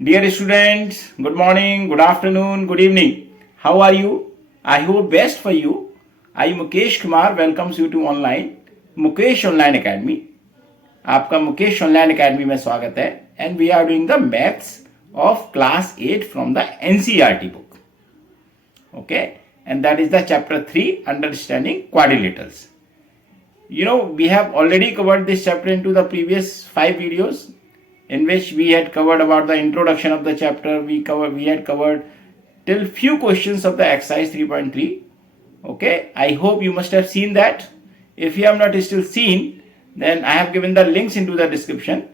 Dear students, good morning, good afternoon, good evening. How are you? I hope best for you. I Mukesh Kumar welcomes you to online Mukesh Online Academy. आपका Mukesh online academy में स्वागत है and we are doing the maths of class 8 from the NCERT book. Okay, and that is the chapter 3, understanding quadrilaterals. You know, we have already covered this chapter into the previous 5 videos in which we had covered about the introduction of the chapter. We had covered till few questions of the exercise 3.3. Okay, I hope you must have seen that. If you have not still seen, then I have given the links into the description.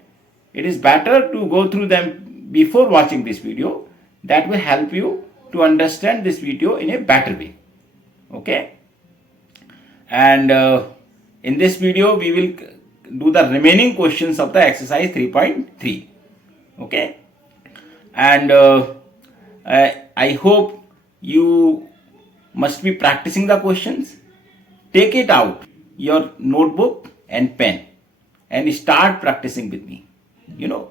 It is better to go through them before watching this video. That will help you to understand this video in a better way. Okay, and in this video we will do the remaining questions of the exercise 3.3. Okay, and I hope you must be practicing the questions. Take it out your notebook and pen and start practicing with me. You know,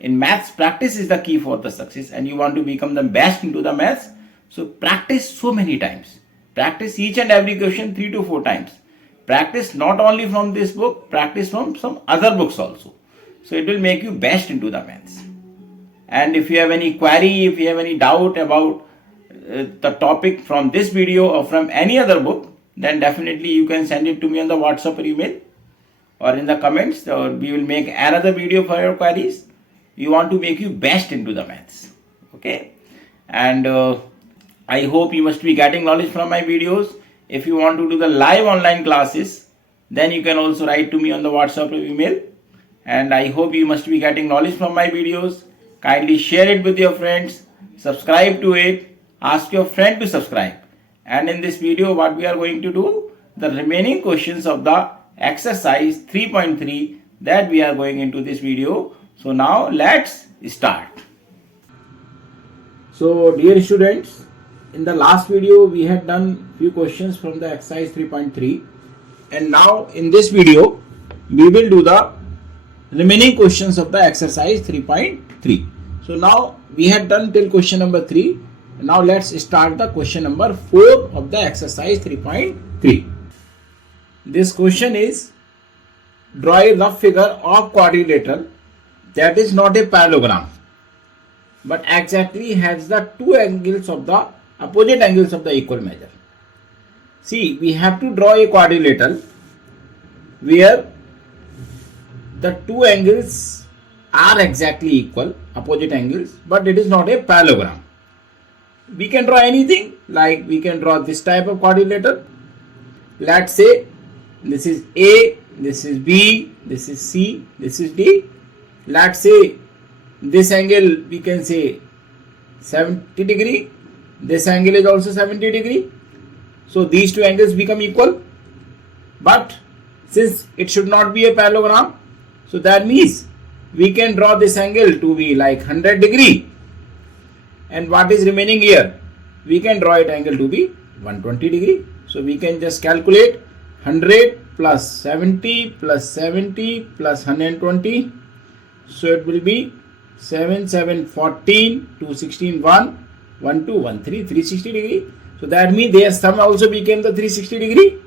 in maths, practice is the key for the success, and you want to become the best into the maths. So practice so many times. Practice each and every question 3 to 4 times. Practice not only from this book, practice from some other books also. So it will make you best into the maths. And if you have any query, if you have any doubt about the topic from this video or from any other book, then definitely you can send it to me on the WhatsApp or email or in the comments, or we will make another video for your queries. We want to make you best into the maths. Okay, and I hope you must be getting knowledge from my videos. If you want to do the live online classes, then you can also write to me on the WhatsApp or email. And I hope you must be getting knowledge from my videos. Kindly share it with your friends, subscribe to it, ask your friend to subscribe. And in this video, what we are going to do, the remaining questions of the exercise 3.3 that we are going into this video. So now let's start. So dear students, in the last video we had done few questions from the exercise 3.3, and now in this video we will do the remaining questions of the exercise 3.3. So now we had done till question number 3. Now let's start the question number 4 of the exercise 3.3. This question is, draw a rough figure of quadrilateral that is not a parallelogram but exactly has the two angles of the opposite angles of the equal measure. See, we have to draw a quadrilateral where the two angles are exactly equal, opposite angles, but it is not a parallelogram. We can draw anything, like we can draw this type of quadrilateral. Let's say this is A, this is B, this is C, this is D. Let's say this angle we can say 70 degree, this angle is also 70 degree. So these two angles become equal. But since it should not be a parallelogram, so that means we can draw this angle to be like 100 degree. And what is remaining here? We can draw it angle to be 120 degree. So we can just calculate 100 plus 70 plus 70 plus 120. So it will be 7, 7, 14, 2, 16, 1, 1, 2, 1, 3, 360 degree. So that means their sum also became the 360 degree.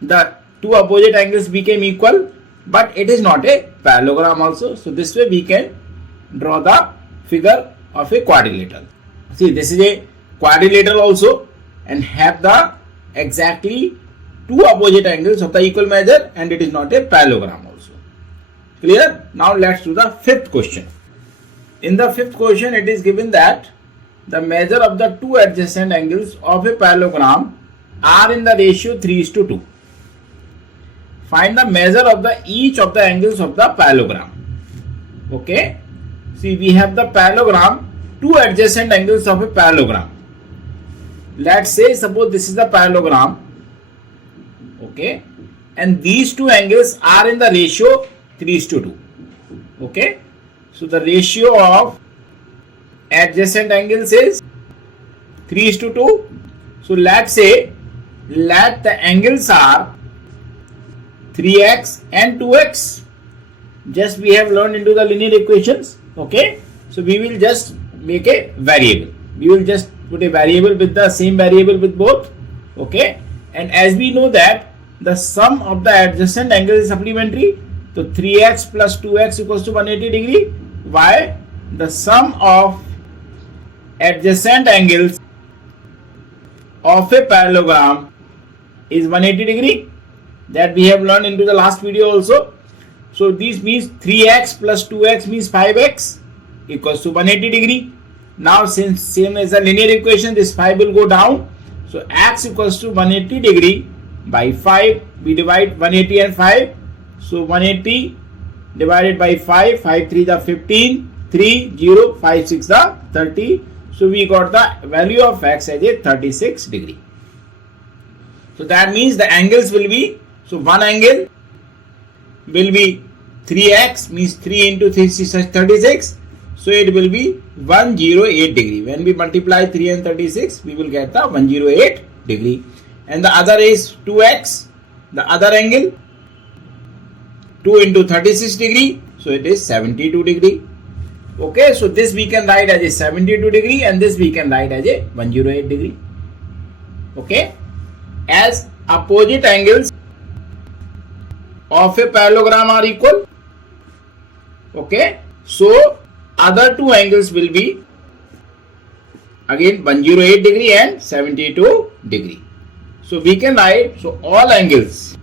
The two opposite angles became equal, but it is not a parallelogram also. So this way we can draw the figure of a quadrilateral. See, this is a quadrilateral also and have the exactly two opposite angles of the equal measure, and it is not a parallelogram also. Clear? Now let's do the fifth question. In the fifth question, it is given that the measure of the two adjacent angles of a parallelogram are in the ratio 3:2. Find the measure of the each of the angles of the parallelogram. Okay. See, we have the parallelogram, two adjacent angles of a parallelogram. Let's say, suppose this is the parallelogram. Okay. And these two angles are in the ratio 3:2. Okay. So the ratio of adjacent angles is 3:2. So let's say, let the angles are 3x and 2x. Just we have learned into the linear equations. Okay. So we will just make a variable. We will just put a variable with the same variable with both. Okay. And as we know that the sum of the adjacent angles is supplementary. So 3x plus 2x equals to 180 degree. Why? The sum of adjacent angles of a parallelogram is 180 degree. That we have learned into the last video also. So this means 3x plus 2x means 5x equals to 180 degree. Now since same as a linear equation, this 5 will go down. So x equals to 180 degree by 5. We divide 180 and 5. So 180 divided by 5. 5 3 the 15. 3 0 5 6 the 30. So we got the value of x as a 36 degree. So that means the angles will be, so one angle will be 3x means 3 into 3 is 36. So it will be 108 degree. When we multiply 3 and 36, we will get the 108 degree. And the other is 2x, the other angle, 2 into 36 degree. So it is 72 degree. Okay, so this we can write as a 72 degree and this we can write as a 108 degree. Okay, as opposite angles of a parallelogram are equal. Okay, so other two angles will be again 108 degree and 72 degree. So we can write, so all angles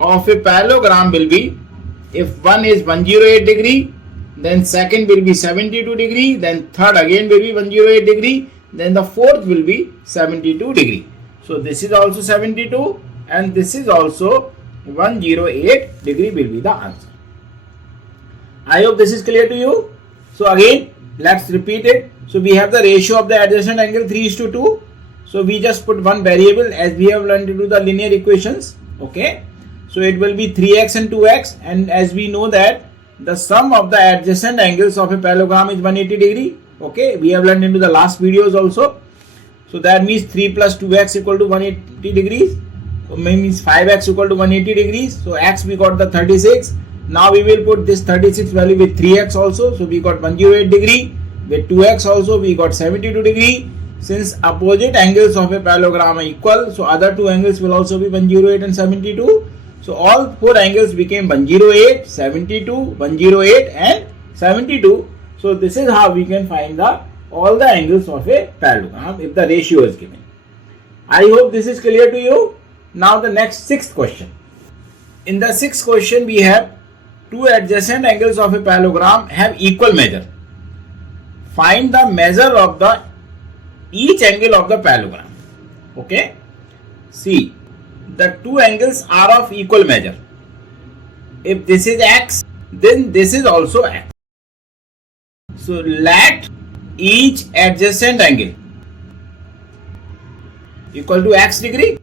of a parallelogram will be, if one is 108 degree, then second will be 72 degree, then third again will be 108 degree, then the fourth will be 72 degree. So this is also 72 and this is also 108 degree will be the answer. I hope this is clear to you. So again, let's repeat it. So we have the ratio of the adjacent angle 3:2. So we just put one variable as we have learned to do the linear equations. Okay. So it will be 3x and 2x, and as we know that the sum of the adjacent angles of a parallelogram is 180 degree. Okay. We have learned into the last videos also. So that means 3 plus 2x equal to 180 degrees. So means 5x equal to 180 degrees. So x we got the 36. Now we will put this 36 value with 3x also. So we got 108 degree. With 2x also we got 72 degree. Since opposite angles of a parallelogram are equal, so other two angles will also be 108 and 72. So all four angles became 108, 72, 108 and 72. So this is how we can find the all the angles of a parallelogram if the ratio is given. I hope this is clear to you. Now the next sixth question. In the sixth question we have two adjacent angles of a parallelogram have equal measure. Find the measure of the each angle of the parallelogram. Okay. See, the two angles are of equal measure. If this is x, then this is also x. So let each adjacent angle equal to x degree.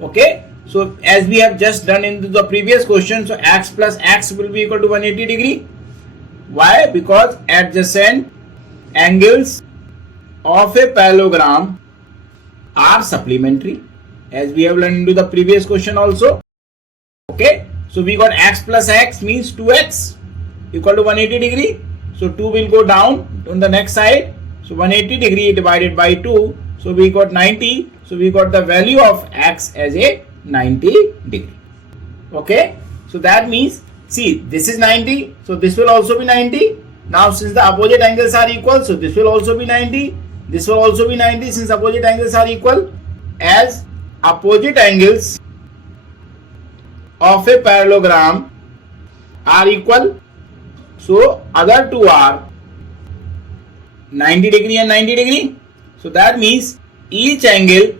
Okay. So as we have just done in the previous question, so x plus x will be equal to 180 degree. Why? Because adjacent angles of a parallelogram are supplementary, as we have learned into the previous question also. Okay. So we got x plus x means 2x equal to 180 degree. So 2 will go down on the next side. So 180 degree divided by 2. So we got 90. So we got the value of x as a 90 degree. Okay. So that means, see, this is 90. So this will also be 90. Now since the opposite angles are equal, so this will also be 90. This will also be 90 since opposite angles are equal. As opposite angles of a parallelogram are equal, so other two are 90 degree and 90 degree. So that means each angle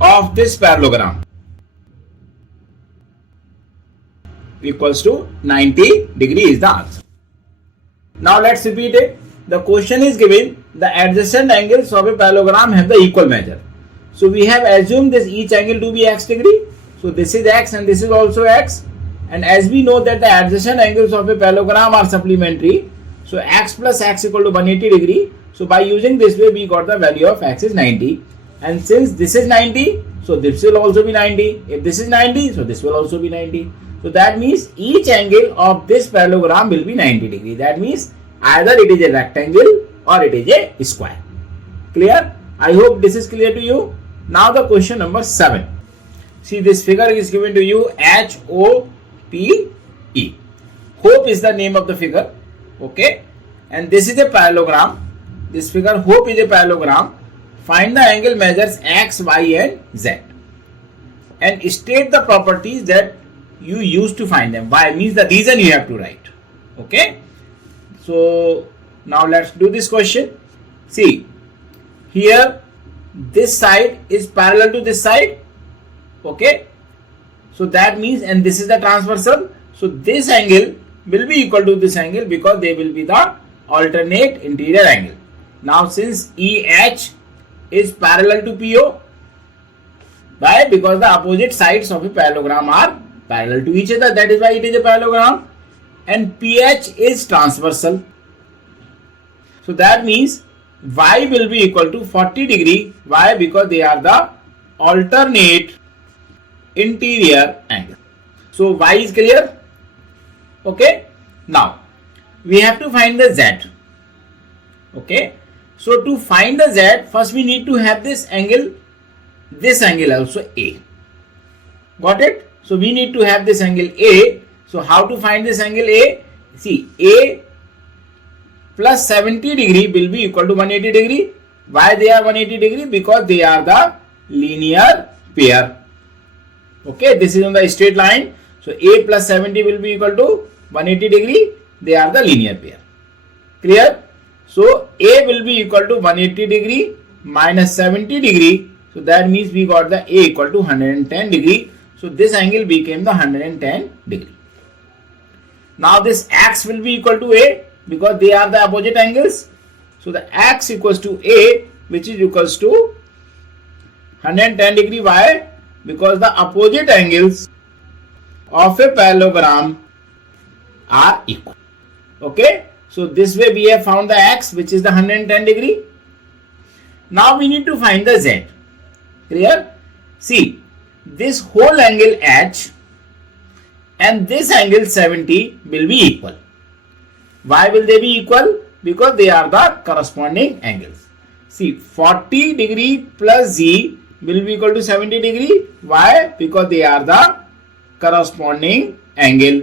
of this parallelogram equals to 90 degree is the answer. Now let's repeat it. The question is given, the adjacent angles of a parallelogram have the equal measure. So we have assumed this each angle to be x degree. So this is x and this is also x. And as we know that the adjacent angles of a parallelogram are supplementary, so x plus x equal to 180 degree. So by using this way, we got the value of x is 90. And since this is 90, so this will also be 90. If this is 90, so this will also be 90. So that means each angle of this parallelogram will be 90 degree. That means Either it is a rectangle or it is a square. Clear? I hope this is clear to you. Now the question number 7. See, this figure is given to you HOPE. Hope is the name of the figure. Okay. And this is a parallelogram. This figure Hope is a parallelogram. Find the angle measures X, Y and Z. And state the properties that you use to find them. Y means the reason you have to write. Okay. So now let's do this question. See, here this side is parallel to this side. Okay. So that means, and this is the transversal. So this angle will be equal to this angle because they will be the alternate interior angle. Now since EH is parallel to PO, why? Because the opposite sides of a parallelogram are parallel to each other. That is why it is a parallelogram. And PH is transversal. So that means Y will be equal to 40 degree. Why? Because they are the alternate interior angle. So Y is clear. Okay. Now we have to find the Z. Okay. So to find the Z, first we need to have this angle also A. Got it? So we need to have this angle A. So how to find this angle A? See, A plus 70 degree will be equal to 180 degree. Why they are 180 degree? Because they are the linear pair. Okay, this is on the straight line. So A plus 70 will be equal to 180 degree. They are the linear pair. Clear? So A will be equal to 180 degree minus 70 degree. So that means we got the A equal to 110 degree. So this angle became the 110 degree. Now this X will be equal to A because they are the opposite angles. So the X equals to A, which is equals to 110 degree. Why? Because the opposite angles of a parallelogram are equal. Okay. So this way we have found the X, which is the 110 degree. Now we need to find the Z. Clear? See, this whole angle H and this angle 70 will be equal. Why will they be equal? Because they are the corresponding angles. See, 40 degree plus Z will be equal to 70 degree. Why? Because they are the corresponding angle.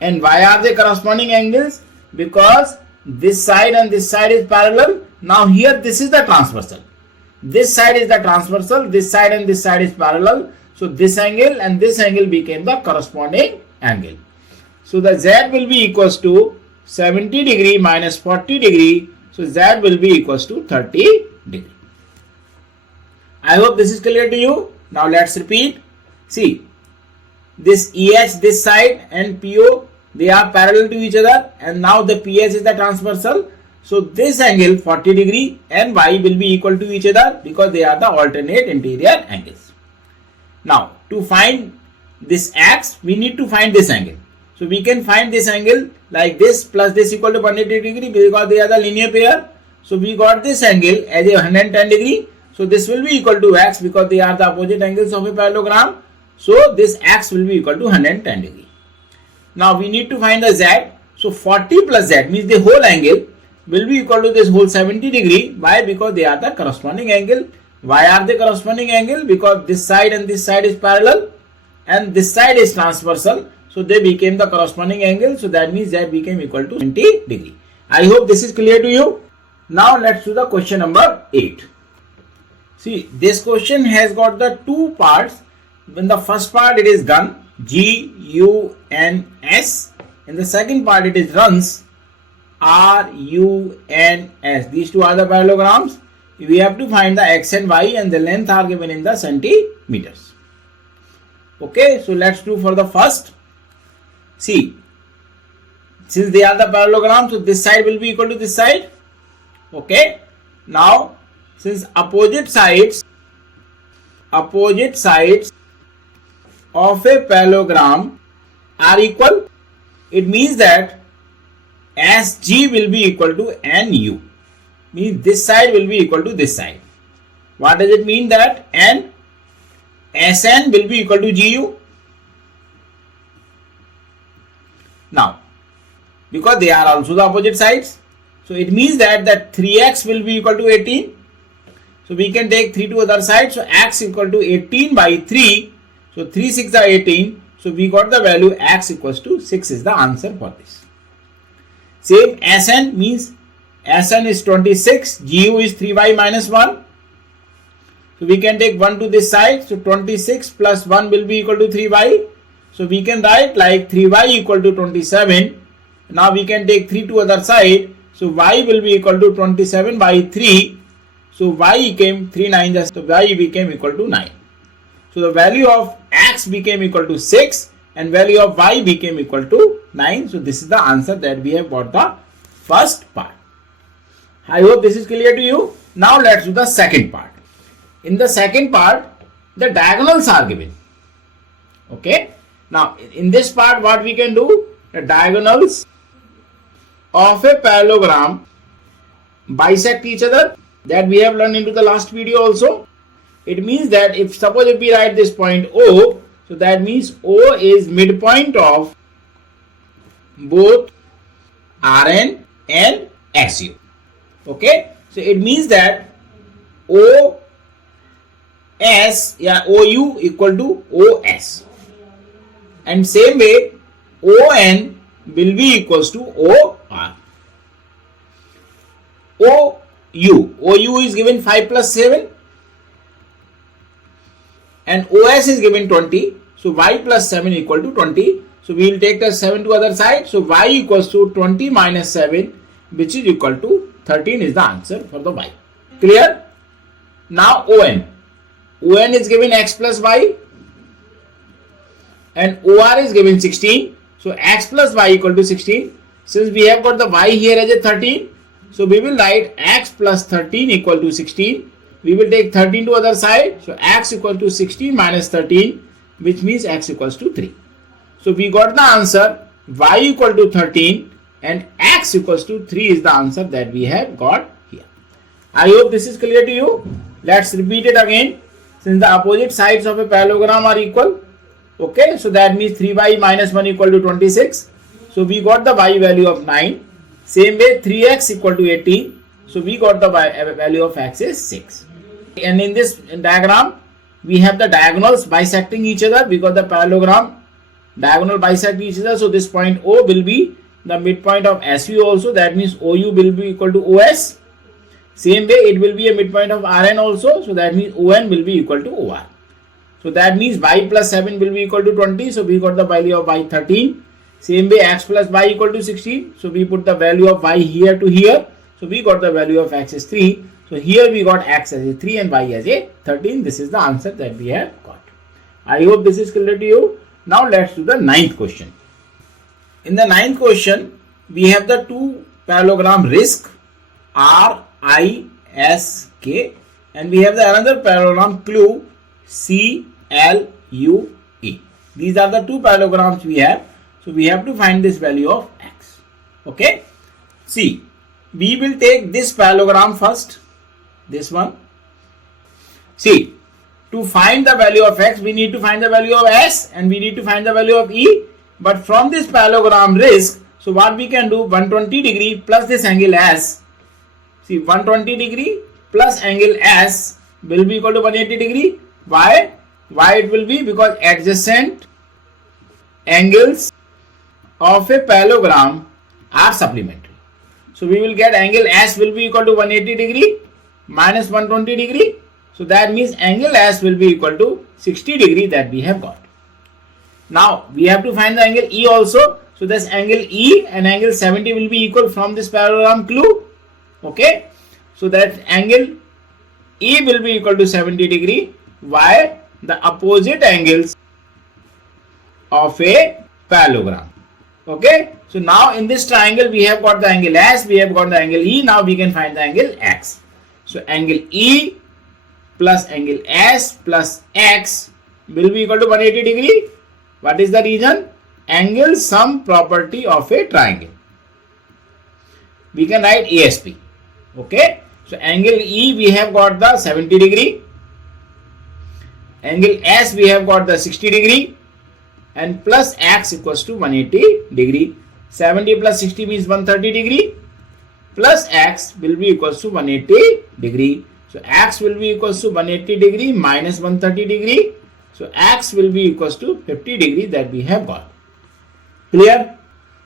And why are they corresponding angles? Because this side and this side is parallel. Now here this is the transversal. This side is the transversal. This side and this side is parallel. So this angle and this angle became the corresponding angle. So the Z will be equals to 70 degree minus 40 degree. So Z will be equals to 30 degree. I hope this is clear to you. Now let's repeat. See, this EH this side and PO, they are parallel to each other, and now the PH is the transversal. So this angle 40 degree and Y will be equal to each other because they are the alternate interior angles. Now to find this X, we need to find this angle. So we can find this angle like this plus this equal to 180 degree because they are the linear pair. So we got this angle as a 110 degree. So this will be equal to X because they are the opposite angles of a parallelogram. So this X will be equal to 110 degree. Now we need to find the Z. So 40 plus Z means the whole angle will be equal to this whole 70 degree. Why? Because they are the corresponding angle. Why are they corresponding angle? Because this side and this side is parallel and this side is transversal. So they became the corresponding angle. So that means Z became equal to 70 degree. I hope this is clear to you. Now let's do the question number 8. See, this question has got the two parts. In the first part it is gun, G-U-N-S. In the second part it is runs, R-U-N-S. These two are the parallelograms. We have to find the X and Y and the length are given in the centimeters. Okay, so let's do for the first. See, since they are the parallelogram, so this side will be equal to this side. Okay, now since opposite sides of a parallelogram are equal, it means that SG will be equal to NU. Means this side will be equal to this side. What does it mean? That N SN will be equal to GU. Now because they are also the opposite sides. So it means that 3x will be equal to 18. So we can take 3 to other side. So x equal to 18 by 3. So 3 6 are 18. So we got the value x equals to 6 is the answer for this. Same Sn means Sn is 26. GU is 3y minus 1. So we can take 1 to this side. So 26 plus 1 will be equal to 3y. So we can write like 3y equal to 27. Now we can take 3 to other side. So y will be equal to 27 by 3. So y became 3 9, so y became equal to 9. So the value of x became equal to 6 and value of y became equal to 9. So this is the answer that we have got the first part. I hope this is clear to you. Now let's do the second part. In the second part, the diagonals are given. Okay. Now in this part, what we can do, the diagonals of a parallelogram bisect each other, that we have learned into the last video also. It means that if suppose if we write this point O, so that means O is midpoint of both Rn and SU. Okay, so it means that OS, OU equal to OS, and same way ON will be equals to OR. OU is given 5 plus 7 and OS is given 20. So y plus 7 equal to 20. So we will take the 7 to other side. So y equals to 20 minus 7, which is equal to 13 is the answer for the y. Clear? Now ON. ON is given x plus y and OR is given 16. So x plus y equal to 16. Since we have got the y here as a 13, so we will write x plus 13 equal to 16. We will take 13 to other side. So x equal to 16 minus 13, which means x equals to 3. So we got the answer y equal to 13 and x equals to 3 is the answer that we have got here. I hope this is clear to you. Let's repeat it again. Since the opposite sides of a parallelogram are equal, okay, so that means 3y minus 1 equal to 26. So we got the y value of 9. Same way 3x equal to 18. So we got the value of x is 6. And in this diagram, we have the diagonals bisecting each other. We got the parallelogram diagonal bisect each other. So this point O will be the midpoint of SU also. That means OU will be equal to OS. Same way it will be a midpoint of Rn also. So that means ON will be equal to OR. So that means y plus 7 will be equal to 20. So we got the value of y 13. Same way x plus y equal to 16. So we put the value of y here to here. So we got the value of x is 3. So here we got x as a 3 and y as a 13. This is the answer that we have got. I hope this is clear to you. Now let's do the ninth question. In the ninth question, we have the two parallelogram RISC, RISK, and we have the another parallelogram CLUE, CLUE. These are the two parallelograms we have. So we have to find this value of x. Okay. See, we will take this parallelogram first. This one. See, to find the value of x, we need to find the value of s and we need to find the value of e. But from this parallelogram RISC, so what we can do, 120 degree plus this angle s. See, 120 degree plus angle s will be equal to 180 degree. Why? Why it will be? Because adjacent angles of a parallelogram are supplementary. So we will get angle S will be equal to 180 degree minus 120 degree. So that means angle S will be equal to 60 degree that we have got. Now we have to find the angle E also. So this angle E and angle 70 will be equal from this parallelogram CLUE. Okay. So that angle E will be equal to 70 degree. Why? The opposite angles of a parallelogram. Okay. So now in this triangle we have got the angle S, we have got the angle E. Now we can find the angle X. So angle E plus angle S plus X will be equal to 180 degree. What is the reason? Angle sum property of a triangle. We can write ASP. Okay. So angle E we have got the 70 degree. Angle S we have got the 60 degree. And plus X equals to 180 degree. 70 plus 60 means 130 degree, plus x will be equals to 180 degree. So x will be equals to 180 degree minus 130 degree. So x will be equals to 50 degree that we have got. Clear?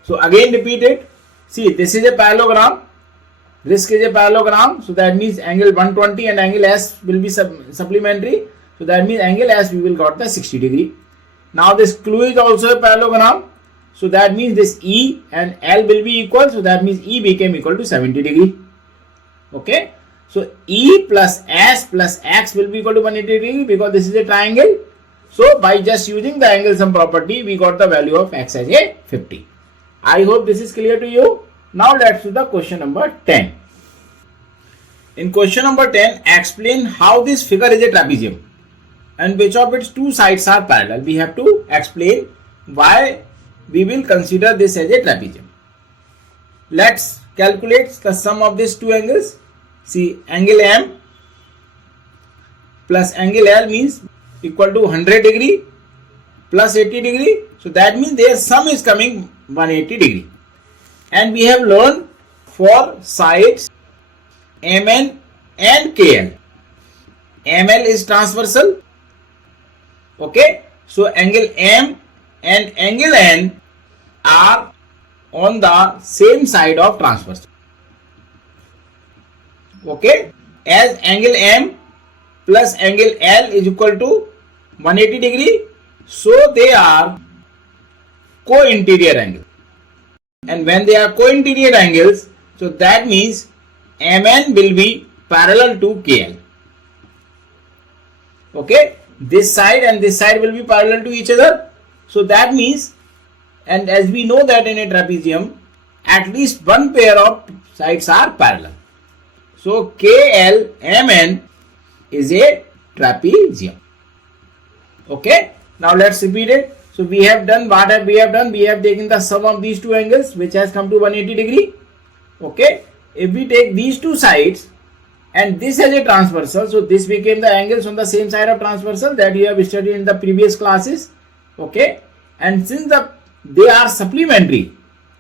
So again repeat it. See, this is a parallelogram. This is a parallelogram. So that means angle 120 and angle S will be supplementary. So that means angle S we will got the 60 degree. Now this clue is also a parallelogram. So that means this E and L will be equal. So that means E became equal to 70 degree. Okay. So E plus S plus X will be equal to 180 degree because this is a triangle. So by just using the angle sum property, we got the value of X as a 50. I hope this is clear to you. Now let's do the question number 10. In question number 10, explain how this figure is a trapezium and which of its two sides are parallel. We have to explain why we will consider this as a trapezium. Let's calculate the sum of these two angles. See, angle M plus angle L means equal to 100 degree plus 80 degree. So that means their sum is coming 180 degree. And we have learned for sides MN and KL. ML is transversal. Okay. So angle M and angle N are on the same side of transversal. Okay. As angle M plus angle L is equal to 180 degree. So they are co-interior angles. And when they are co-interior angles, so that means MN will be parallel to KL. Okay. This side and this side will be parallel to each other. So that means, and as we know that in a trapezium, at least one pair of sides are parallel. So KLMN is a trapezium. Okay. Now let's repeat it. So we have done what we have done. We have taken the sum of these two angles which has come to 180 degree. Okay. If we take these two sides and this as a transversal, so this became the angles on the same side of transversal that you have studied in the previous classes. Okay. And since they are supplementary,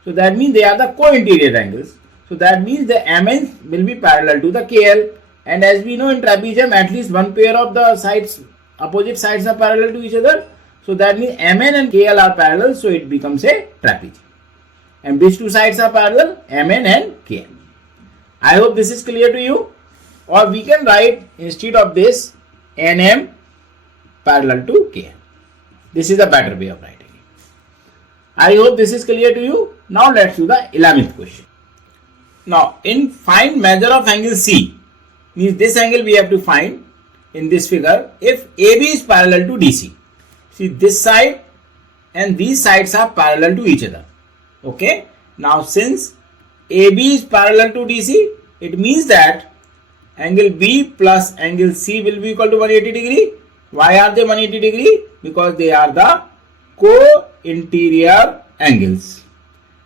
so that means they are the co-interior angles. So that means the MN will be parallel to the KL. And as we know in trapezium, at least one pair of the sides, opposite sides are parallel to each other. So that means MN and KL are parallel. So it becomes a trapezium. And these two sides are parallel, MN and KL. I hope this is clear to you. Or we can write instead of this NM parallel to KL. This is a better way of writing it. I hope this is clear to you. Now let's do the 11th question. Now in find measure of angle C, means this angle we have to find in this figure if AB is parallel to DC. See, this side and these sides are parallel to each other. Okay. Now since AB is parallel to DC, it means that angle B plus angle C will be equal to 180 degree. Why are they 180 degree? Because they are the co-interior angles.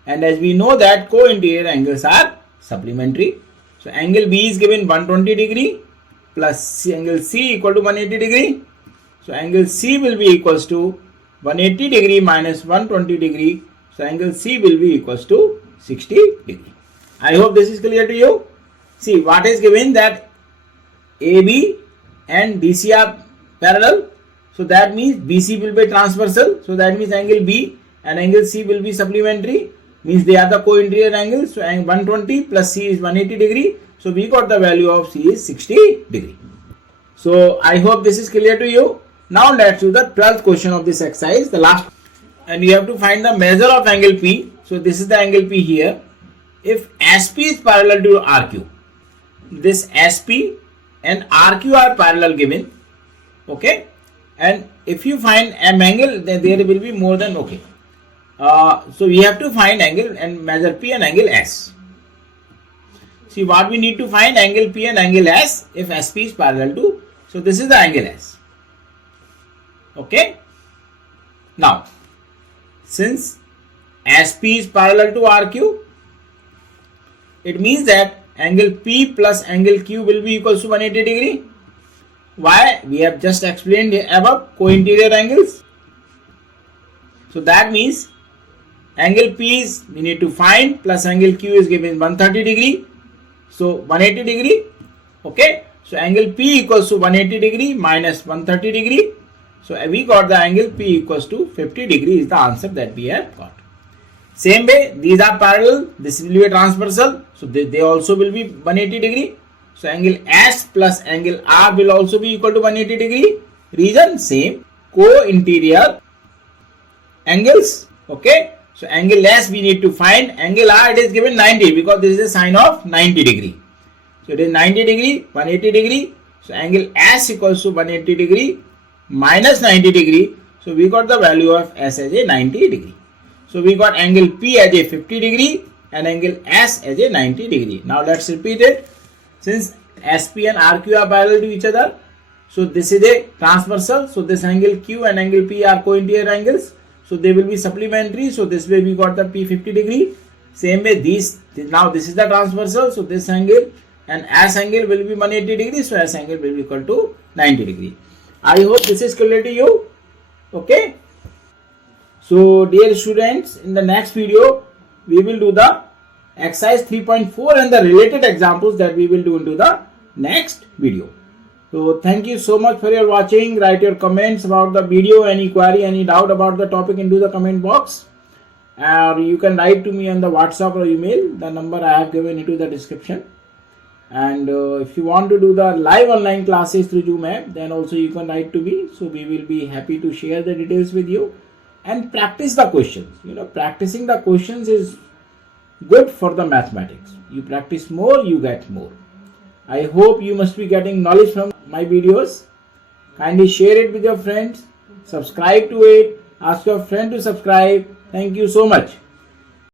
And as we know that co-interior angles are supplementary. So angle B is given 120 degree plus angle C equal to 180 degree. So angle C will be equals to 180 degree minus 120 degree. So angle C will be equals to 60 degree. I hope this is clear to you. See, what is given that AB and DC are parallel. So that means BC will be transversal. So that means angle B and angle C will be supplementary. Means they are the co-interior angles. So 120 plus C is 180 degree. So we got the value of C is 60 degree. So I hope this is clear to you. Now let's do the 12th question of this exercise, the last. And you have to find the measure of angle P. So this is the angle P here. If SP is parallel to RQ, this SP and RQ are parallel given. Okay. And if you find M angle, then there will be more than okay. So we have to find angle and measure P and angle S. See what we need to find angle P and angle S if SP is parallel to. So this is the angle S. Okay. Now, since SP is parallel to RQ, it means that angle P plus angle Q will be equal to 180 degree. Why? We have just explained above co-interior angles. So that means angle P is we need to find, plus angle Q is given 130 degree. So 180 degree. Okay. So angle P equals to 180 degree minus 130 degree. So we got the angle P equals to 50 degree is the answer that we have got. Same way, these are parallel. This will be a transversal. So they also will be 180 degree. So angle S plus angle R will also be equal to 180 degree. Reason same. Co-interior angles. Okay. So angle S we need to find. Angle R it is given 90 because this is a sine of 90 degree. So it is 90 degree, 180 degree. So angle S equals to 180 degree minus 90 degree. So we got the value of S as a 90 degree. So we got angle P as a 50 degree and angle S as a 90 degree. Now let's repeat it. Since SP and RQ are parallel to each other, so this is a transversal. So this angle Q and angle P are co-interior angles. So they will be supplementary. So this way we got the P 50 degree. Same way now this is the transversal. So this angle and S angle will be 180 degree. So S angle will be equal to 90 degree. I hope this is clear to you. Okay. So dear students, in the next video, we will do the exercise 3.4 and the related examples that we will do into the next video. So thank you so much for your watching. Write your comments about the video, any query, any doubt about the topic into the comment box. Or you can write to me on the WhatsApp or email. The number I have given into the description. And if you want to do the live online classes through Zoom app, then also you can write to me. So we will be happy to share the details with you and practice the questions. Practicing the questions is good for the mathematics. You practice more, you get more. I hope you must be getting knowledge from my videos. Kindly share it with your friends. Subscribe to it. Ask your friend to subscribe. Thank you so much.